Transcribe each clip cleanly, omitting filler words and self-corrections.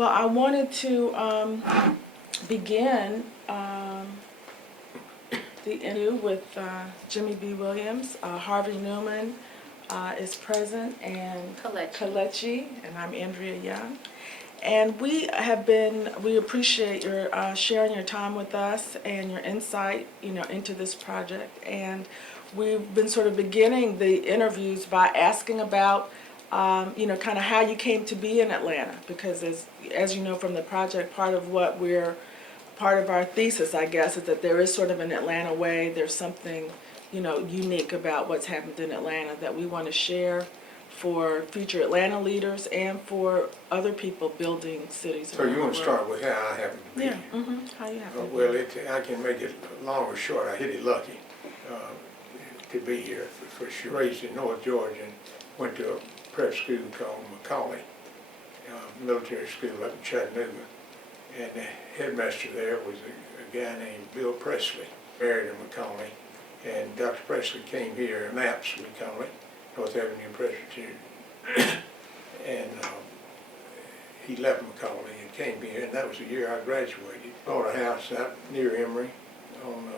Well, I wanted to begin the interview with Jimmy B. Williams. Harvey Newman is present, and Kalechi, and I'm Andrea Young. And we appreciate your sharing your time with us and your insight, into this project. And we've been sort of beginning the interviews by asking about, kind of how you came to be in Atlanta, because as you know from the project, part of our thesis, I guess, is that there is sort of an Atlanta way. There's something, unique about what's happened in Atlanta that we want to share for future Atlanta leaders and for other people building cities. So you want to start with how I happen to be? Yeah. How you happen to be? Well, I can make it long or short. I hit it lucky to be here for sure. Raised in North Georgia and went to a prep school called McCauley, military school up in Chattanooga. And the headmaster there was a guy named Bill Presley, married in McCauley. And Dr. Presley came here, MAPS we call it, North Avenue Presbyterian. And he left McCauley and came here, and that was the year I graduated. Bought a house out near Emory on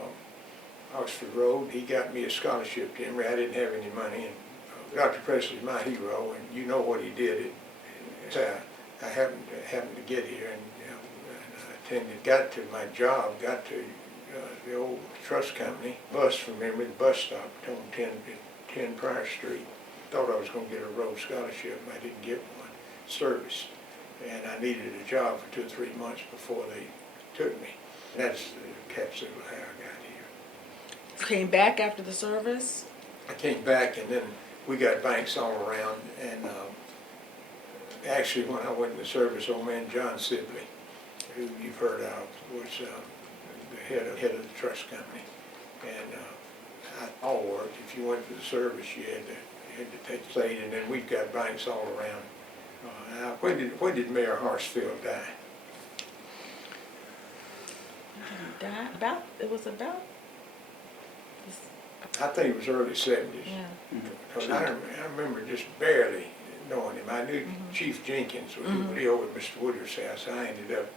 Oxford Road. He got me a scholarship to Emory. I didn't have any money, and Dr. Presley's my hero, and you know what he did. I happened to get here, and I attended, got to my job, got to the old trust company, bus from Emory, the bus stop on 10 Prior Street. Thought I was going to get a Rhodes Scholarship, and I didn't get one. Service. And I needed a job for 2 or 3 months before they took me. And that's the capsule of how I got here. You came back after the service? I came back, and then we got banks all around. And actually, when I went into service, old man John Sibley, who you've heard of, was the head of the trust company. And I all worked. If you went for the service, you had to take the state, and then we've got banks all around. When did Mayor Hartsfield die? It was about. I think it was early 70s. Yeah. Because I remember just barely knowing him. I knew Chief Jenkins was over at Mr. Woodard's house. I ended up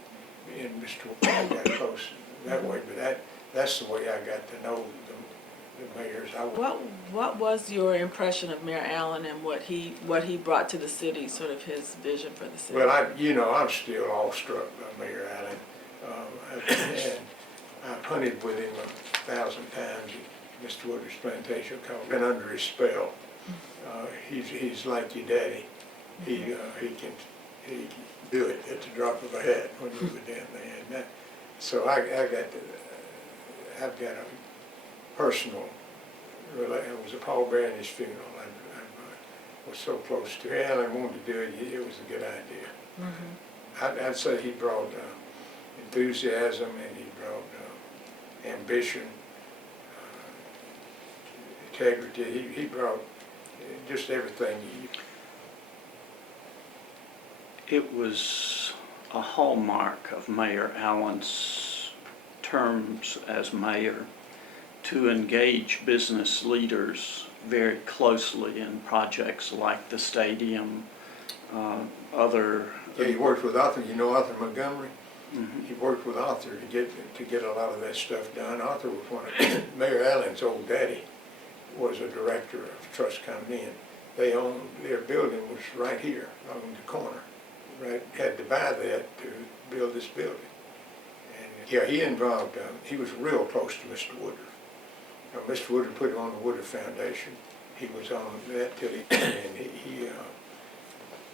in Mr. Woodard. I got close that way, but that's the way I got to know the mayors. What was your impression of Mayor Allen and what he brought to the city, sort of his vision for the city? Well, I'm still awestruck by Mayor Allen. And I've hunted with him 1,000 times at Mr. Woodard's plantation. Been under his spell. He's like your daddy. He can do it at the drop of a hat when we were down there. So I've got a personal relationship. It was a Paul Barroney's funeral. I was so close to Alan wanted to do it. It was a good idea. Mm-hmm. I'd say he brought enthusiasm, and he brought ambition, integrity. He brought just everything. It was a hallmark of Mayor Allen's terms as mayor to engage business leaders very closely in projects like the stadium, other. Yeah, he worked with Arthur. You know Arthur Montgomery? Mm-hmm. He worked with Arthur to get a lot of that stuff done. Arthur was one of Mayor Allen's old daddy was a director of the trust company, and their building was right here on the corner. Right, had to buy that to build this building. And yeah, he involved. He was real close to Mr. Woodard. Mr. Woodard put him on the Woodard Foundation. He was on that till he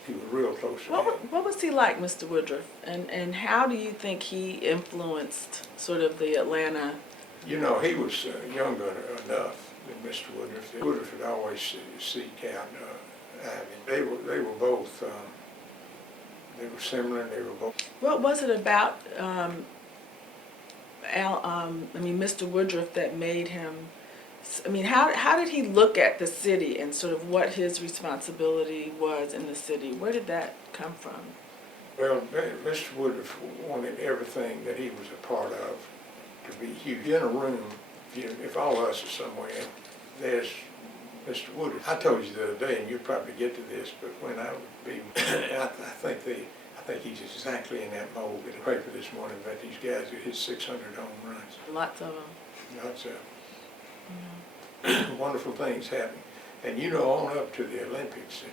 was real close to him. What was he like, Mr. Woodruff, and how do you think he influenced sort of the Atlanta? You know, he was younger enough than Mr. Woodruff. Woodruff would always seek out Ivy. They were both. They were similar. They were both. What was it about Mr. Woodruff that made him? How did he look at the city and sort of what his responsibility was in the city? Where did that come from? Well, Mr. Woodruff wanted everything that he was a part of to be huge. In a room, if all of us are somewhere, there's Mr. Woodruff. I told you the other day, and you'll probably get to this, but when I would be, I think he's as exactly in that mold. In the paper this morning about these guys who hit 600 home runs. Lots of them. Lots of wonderful things happen. And you know, on up to the Olympics, and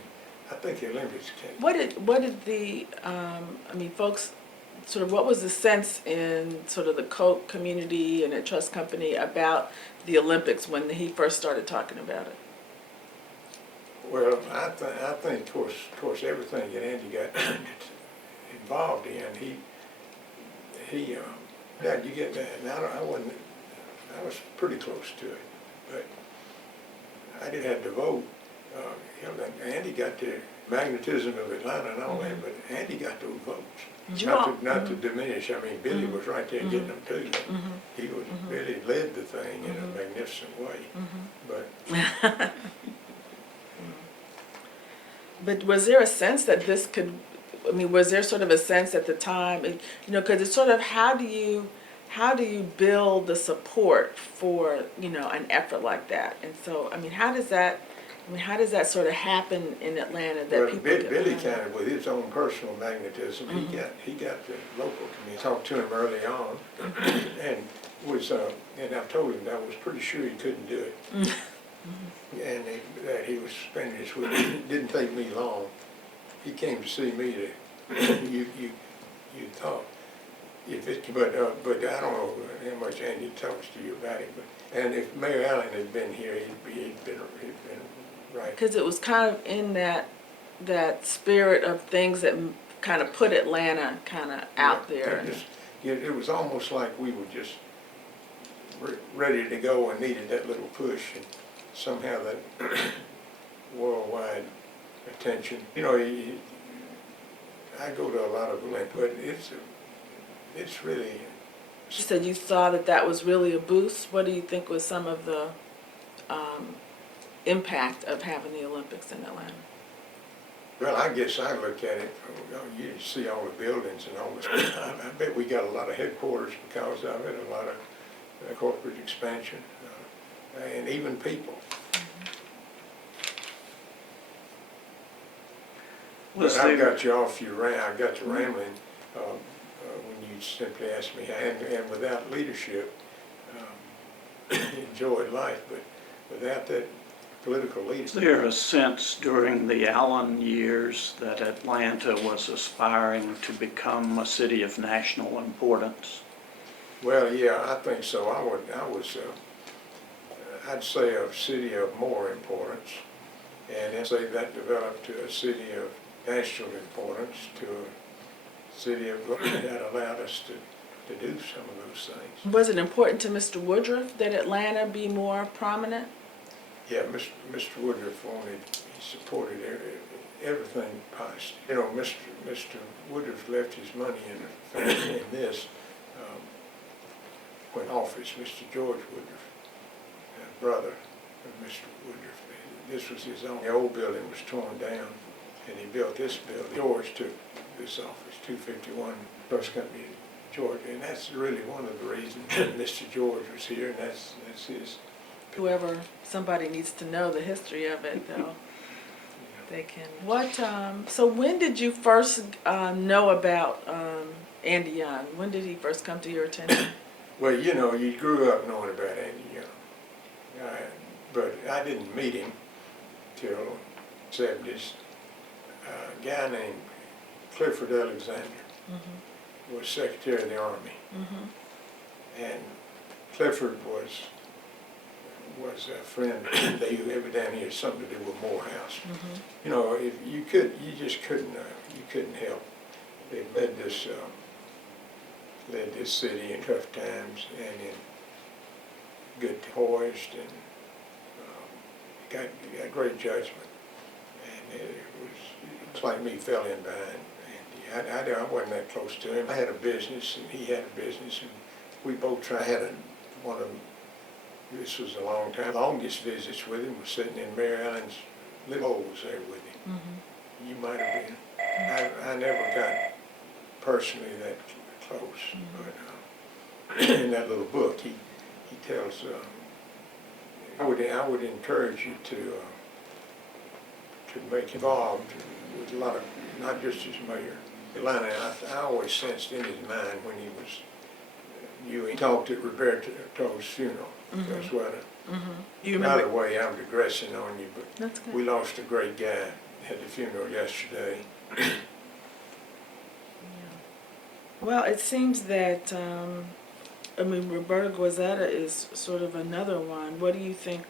I think the Olympics can. What did the, I mean, folks, sort of what was the sense in sort of the Koch community and the trust company about the Olympics when he first started talking about it? Well, I think, of course, everything that Andy got involved in, now you get that. Now I was pretty close to it, but I didn't have to vote. Andy got the magnetism of Atlanta and all that, but Andy got those votes. Not to diminish. I mean, Billy was right there getting them too. Billy led the thing in a magnificent way, but. But was there a sense that this could, I mean, was there sort of a sense at the time, you know, because it's sort of how do you build the support for, you know, an effort like that? And so, I mean, how does that sort of happen in Atlanta that Well, people Billy kind of, with his own personal magnetism, he got the local community. Talked to him early on, and and I told him that I was pretty sure he couldn't do it. And that he was spending his week. It didn't take me long. He came to see me to, you thought, if it, but I don't know how much Andy talks to you about it, and if Mayor Allen had been here, he'd been right. Because it was kind of in that spirit of things that kind of put Atlanta kind of out there. It was almost like we were just ready to go and needed that little push, and somehow that worldwide attention. You know, I go to a lot of Olympics, but it's really. You said you saw that was really a boost. What do you think was some of the impact of having the Olympics in Atlanta? Well, I guess I look at it from, you see all the buildings and all this. I bet we got a lot of headquarters because of it, a lot of corporate expansion, and even people. But I got you off your I got you rambling when you simply asked me, and without leadership, enjoyed life, but without that political leadership. Is there a sense during the Allen years that Atlanta was aspiring to become a city of national importance? Well, yeah, I think so. I'd say a city of more importance, and I'd say that developed to a city of national importance, to a city that allowed us to do some of those things. Was it important to Mr. Woodruff that Atlanta be more prominent? Yeah, Mr. Woodruff he supported everything positive. You know, Mr. Woodruff left his money in this when office, Mr. George Woodruff, brother of Mr. Woodruff. This was his own. The old building was torn down, and he built this building. George took this office, 251 Trust Company, Georgia, and that's really one of the reasons Mr. George was here, and that's his. Whoever, somebody needs to know the history of it, though. They can. So when did you first know about Andy Young? When did he first come to your attention? Well, you know, you grew up knowing about Andy Young, but I didn't meet him till the 70s. A guy named Clifford Alexander was Secretary of the Army, and Clifford was a friend. They evidently had something to do with Morehouse. You know, if you just couldn't help. They led this city in tough times and in good poised, and got great judgment. And it's like me fell in behind Andy. I wasn't that close to him. I had a business and he had a business, and we both one of them. This was a long time. Longest visits with him was sitting in Mary Allen's little hole was there with him. You might have been. I never got personally that close, but in that little book he tells. I would encourage you to make involved with a lot of, not just as mayor, Atlanta, I always sensed in his mind when he was, he talked at Roberto's funeral. That's what. You By the remember? way, I'm digressing on you, but That's good. we lost a great guy at the funeral yesterday. Well, it seems that, I mean, Roberto Guazzetta is sort of another one. What do you think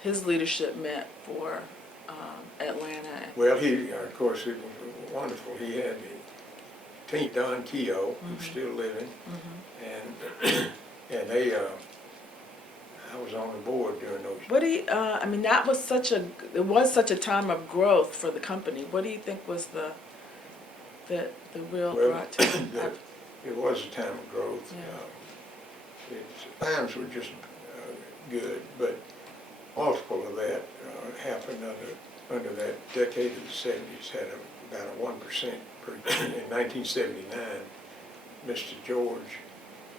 his leadership meant for Atlanta? Well, of course, it was wonderful. He had the team, Don Keogh, who's still living, and and they, I was on the board during those. What do you, I mean, that was it was such a time of growth for the company. What do you think was the real Well, brought to it? it was a time of growth. Yeah. Times were just good, but multiple of that happened under that decade of the 70s, had about a 1% per year. In 1979, Mr. George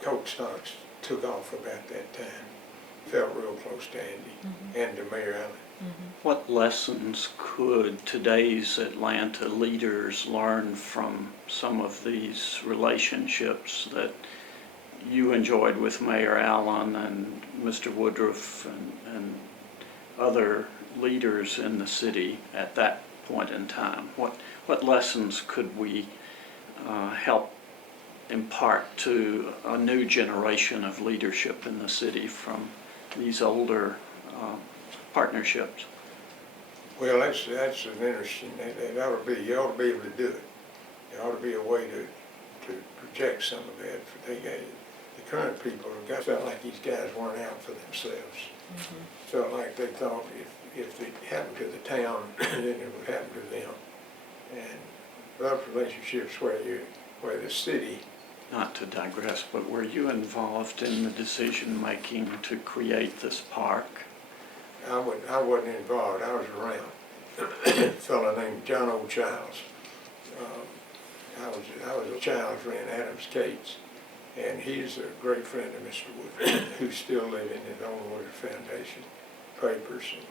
Coke stocks took off about that time. Felt real close to Andy and to Mayor Allen. What lessons could today's Atlanta leaders learn from some of these relationships that you enjoyed with Mayor Allen and Mr. Woodruff and other leaders in the city at that point in time? What lessons could we help impart to a new generation of leadership in the city from these older partnerships? Well, that's an interesting, you ought to be able to do it. There ought to be a way to project some of that. The current people felt like these guys weren't out for themselves. Felt like they thought if it happened to the town, then it would happen to them. And love relationships where the city. Not to digress, but were you involved in the decision-making to create this park? I wasn't involved. I was around. A fellow named John O. Childs. I was a Childs ran Adams Cates, and he's a great friend of Mr. Woodruff, who's still living in the old Woodruff Foundation papers. And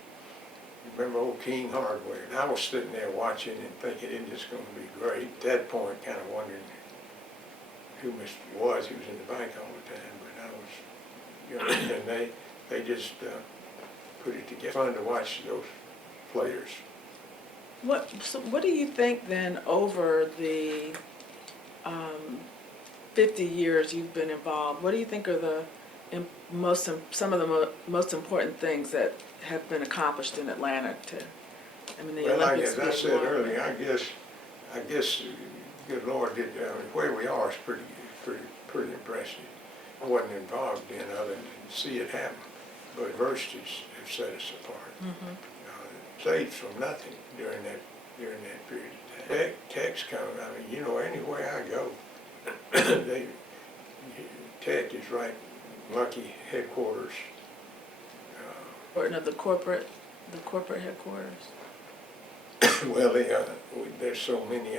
remember old King Hardware? And I was sitting there watching and thinking, isn't this going to be great? At that point, kind of wondering who Mr. was. He was in the bank all the time, but I was, you know, and they just put it together. Fun to watch those players. So what do you think then over the 50 years you've been involved? What do you think are some of the most important things that have been accomplished in Atlanta? The Well, Olympics as I being said one. earlier, I guess, good Lord, where we are is pretty impressive. I wasn't involved in other than see it happen, but universities have set us apart. Saved from nothing during that period of time. Tech's coming. I mean, you know, anywhere I go, Tech is right. Lucky headquarters. Of the corporate headquarters. Well, there's so many.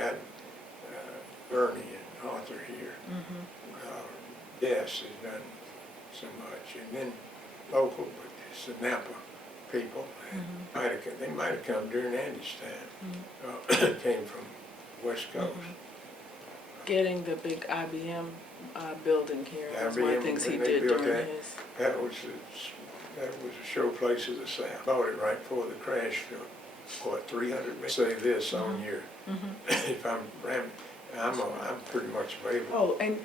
Bernie and Arthur here. Yes, has done so much, and then local, but it's the Napa people. They might have come during Andy's time. Came from West Coast. Getting the big IBM building here was one of the IBM, things he when they did built during that, his. That was a showplace of the South. Bought it right before the crash for what, 300 million. Say this on your. If I'm pretty much available. Oh, and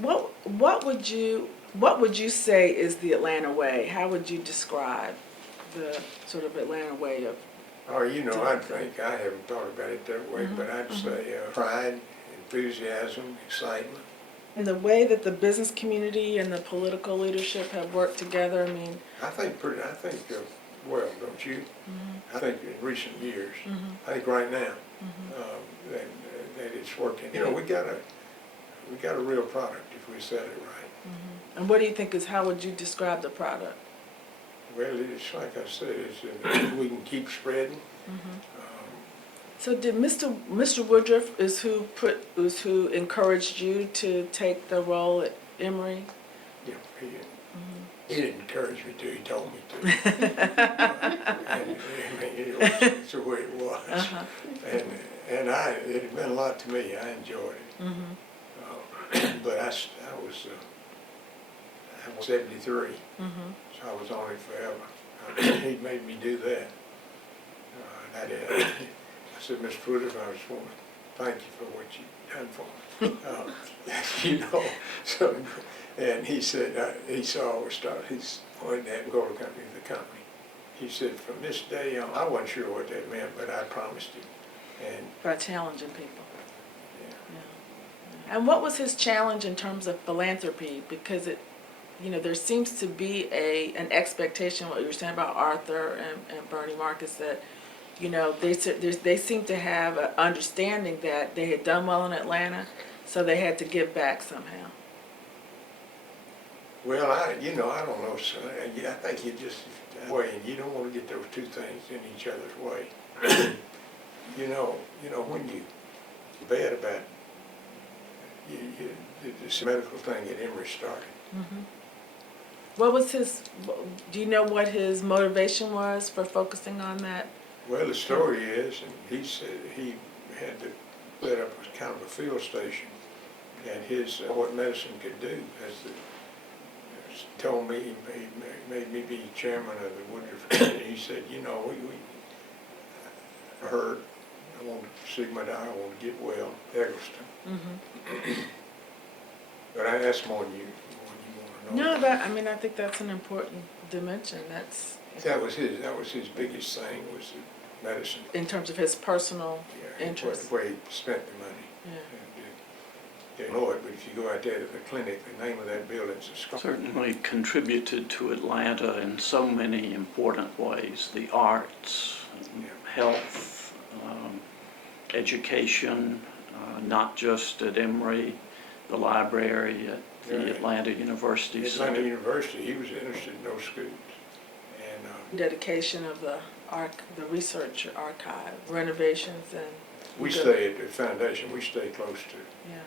what would you say is the Atlanta way? How would you describe the sort of Atlanta way of? Oh, you know, I think, I haven't thought about it that way, but I'd say pride, enthusiasm, excitement. And the way that the business community and the political leadership have worked together, I mean. I think, well, don't you? I think in recent years, I think right now, that it's working. You know, we got a real product if we sell it right. And what do you think how would you describe the product? Well, it's like I said, we can keep spreading. So did Mr. Woodruff is who encouraged you to take the role at Emory? Yeah, he didn't encourage me to, he told me to. And it's the way it was. And it had meant a lot to me. I enjoyed it. But I was 73, so I was on it forever. He made me do that. And I did. I said, Mr. Woodruff, I just want to thank you for what you've done for me. You know, so, and he said, he saw us start, he's pointing at the Coca Company, the company. He said, from this day on, I wasn't sure what that meant, but I promised him. And by challenging people. yeah. Yeah. And what was his challenge in terms of philanthropy? Because it, you know, there seems to be an expectation, what you were saying about Arthur and Bernie Marcus, that, you know, they seem to have an understanding that they had done well in Atlanta, so they had to give back somehow. Well, I don't know, son. I think you just, and you don't want to get those two things in each other's way. You know, when you bad about this medical thing at Emory started. What was do you know what his motivation was for focusing on that? Well, the story is, and he said he had to set up kind of a field station, and his what medicine could do, told me, he made me be chairman of the Woodruff Committee. He said, you know, I heard, I want to Sigma die, I want to get well, Eggleston. But that's more than you want to know. No, but I mean, I think that's an important dimension. That was his biggest thing, was the medicine. In terms of his personal interest. Where he spent the money. Yeah. You know it, but if you go out there to the clinic, the name of that building's a school. Certainly contributed to Atlanta in so many important ways: the arts, health, education, not just at Emory, the library at the Atlanta University Center. Atlanta University, he was interested in those schools. And dedication of the research archive, renovations, and we stay at the foundation. We stay close to that.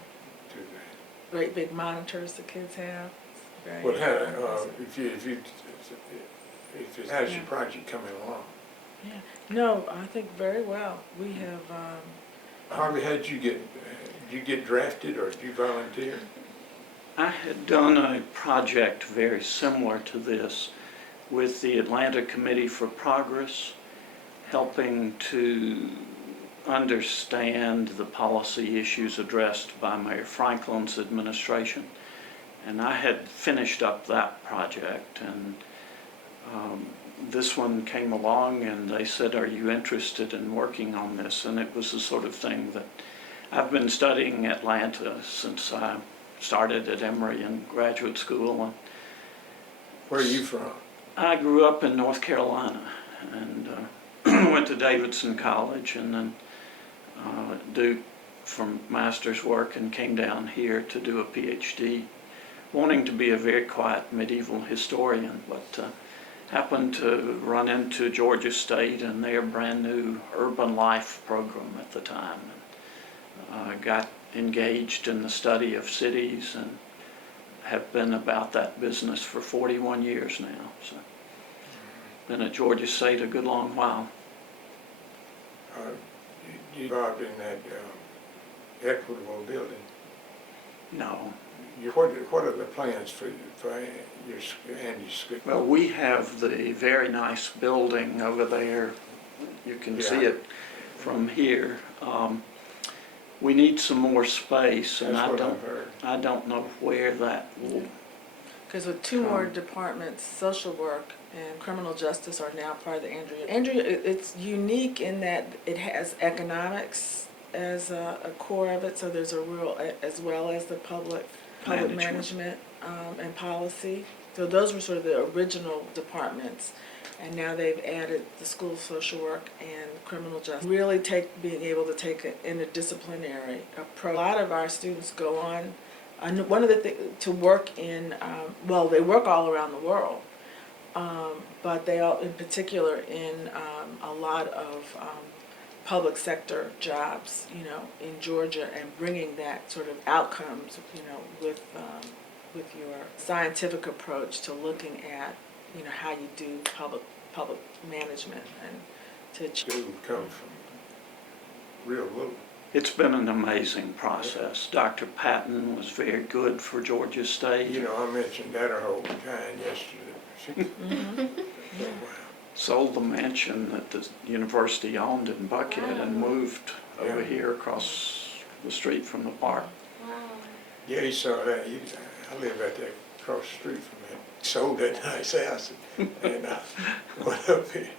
Great big monitors the kids have. Well, how's your project coming along? Yeah. No, I think very well. We have. Harvey, how did you get drafted, or did you volunteer? I had done a project very similar to this with the Atlanta Committee for Progress, helping to understand the policy issues addressed by Mayor Franklin's administration. And I had finished up that project, and this one came along and they said, are you interested in working on this? And it was the sort of thing that I've been studying Atlanta since I started at Emory in graduate school. And where are you from? I grew up in North Carolina and went to Davidson College and then Duke for master's work, and came down here to do a PhD, wanting to be a very quiet medieval historian, but happened to run into Georgia State and their brand new urban life program at the time. And, got engaged in the study of cities and have been about that business for 41 years now. So, been at Georgia State a good long while. You involved in that equitable building? No. What are the plans for Andy's school? Well, we have the very nice building over there. You can see it from here. We need some more space, and I don't know where that will. Because with two more departments, social work and criminal justice are now part of the Andrea. Andrea, it's unique in that it has economics as a core of it, so there's a real, as well as the public management and policy. So those were sort of the original departments, and now they've added the school of social work and criminal justice. Really being able to take an interdisciplinary approach. A lot of our students go on, one of the things, to work in, well, they work all around the world, but they all, in particular, in a lot of public sector jobs, you know, in Georgia, and bringing that sort of outcomes, you know, with your scientific approach to looking at, you know, how you do public management and to School come from real little. It's been an amazing process. Dr. Patton was very good for Georgia State. You know, I mentioned that her whole time yesterday. So, Sold the mansion that the university owned in Buckhead and moved over Yeah. here across the street from the park. yeah, he saw that. I live right there across the street from him. Sold that nice house and went up here.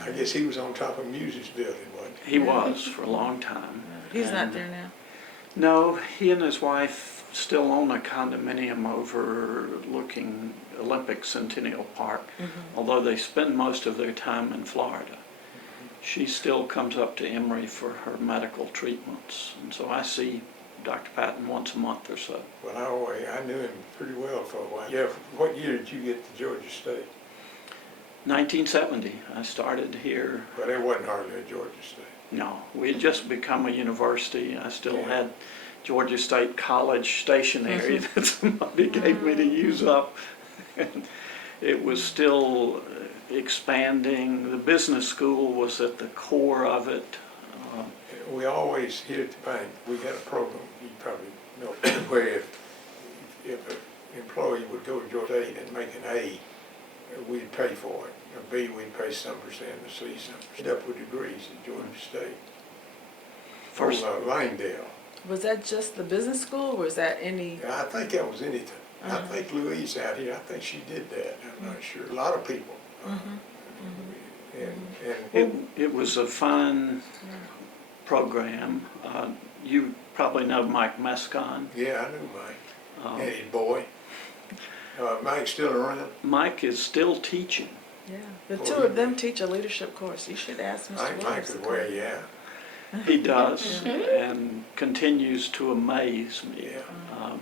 I guess he was on top of Muse's building, wasn't he? He was for a long time. He's not And, there now. No, he and his wife still own a condominium overlooking Olympic Centennial Park, although they spend most of their time in Florida. She still comes up to Emory for her medical treatments, and so I see Dr. Patton once a month or so. Well, I knew him pretty well for a while. Yeah, what year did you get to Georgia State? 1970, I started here. Well, there wasn't hardly a Georgia State. No, we had just become a university. I still Yeah. had Georgia State College stationery that somebody gave me to use up. And it was still expanding. The business school was at the core of it. We always, here at the bank, we had a program, you probably know, where if an employee would go to Georgia State and make an A, we'd pay for it. A B, we'd pay some percent, a C, some percent. Up with degrees at Georgia State. First, On Langdale. Was that just the business school, or was that any? I think that was anything. I think Louise out here, I think she did that. I'm not sure. A lot of people. it was a fun program. You probably know Mike Mescon. Yeah, I knew Mike. Um, And his boy. Mike's still around. Mike is still teaching. Yeah, the two of them teach a leadership course. You should ask Mr. Mike Williams. could wear you out. He does, and continues to amaze me. Yeah.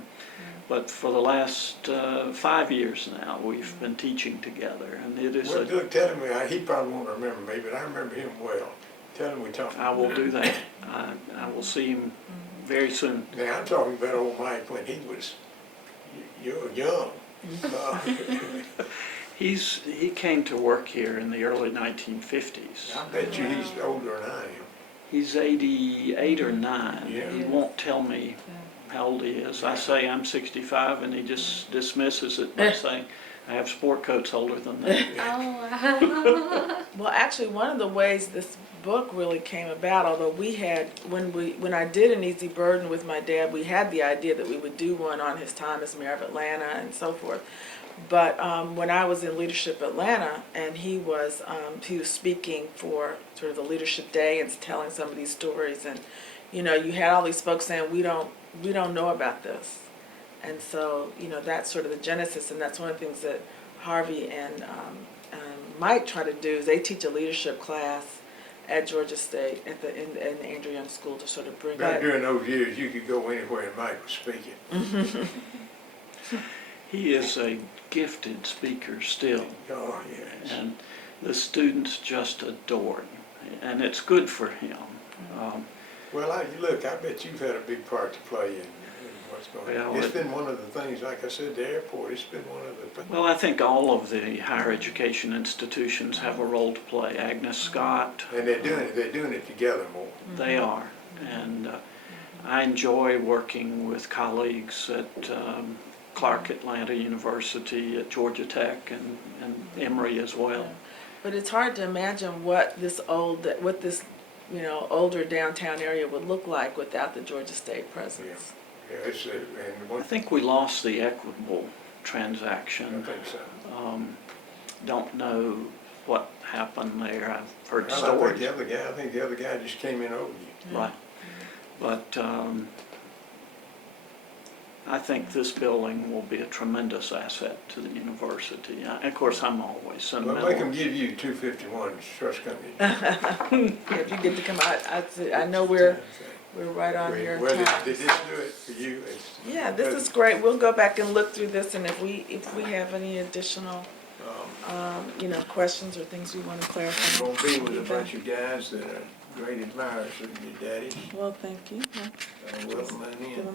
But for the last 5 years now, we've been teaching together, and it is Well, a, Doug, tell him, he probably won't remember me, but I remember him well. Tell him we talked. I will do that. I will see him very soon. Now, I'm talking about old Mike when he was, young. He came to work here in the early 1950s. I bet you he's older than I am. He's 88 or 9. Yeah. He won't tell me how old he is. I say I'm 65, and he just dismisses it by saying, I have sport coats older than that. Well, actually, one of the ways this book really came about, although we had, when I did An Easy Burden with my dad, we had the idea that we would do one on his time as mayor of Atlanta and so forth. But when I was in Leadership Atlanta, and he was speaking for sort of the Leadership Day and telling some of these stories, and you know, you had all these folks saying we don't know about this, and so you know that's sort of the genesis, and that's one of the things that Harvey and Mike try to do is they teach a leadership class at Georgia State at in the Andrew Young School to sort of bring Back that. during those years, you could go anywhere and Mike was speaking. He is a gifted speaker still, Oh, yes. and the students just adore him, and it's good for him. Well, I bet you've had a big part to play in what's going on. Well, It's been one of the things, like I said, the airport, it's been one of the. Well, I think all of the higher education institutions have a role to play. Agnes Scott, And they're doing it together more. they are. And I enjoy working with colleagues at Clark Atlanta University, at Georgia Tech, and Emory as well. But it's hard to imagine what this older downtown area would look like without the Georgia State presence. Yeah, it's, and I one, think we lost the Equitable I transaction. think so. Don't know what happened there. I've heard Well, stories. I think the other guy just came in over you. Right. But I think this building will be a tremendous asset to the university. Of course, I'm always Well, sentimental. make them give you 251 trust company. Yeah, if you get to come out, I know we're right on your Well, time. did this do it for you? Yeah, this is great. We'll go back and look through this, and if we have any additional, questions or things we want to clarify. I'm gonna be with a bunch of guys that are great admirers of your daddy. Well, thank you. Welcome on in. Give 'em a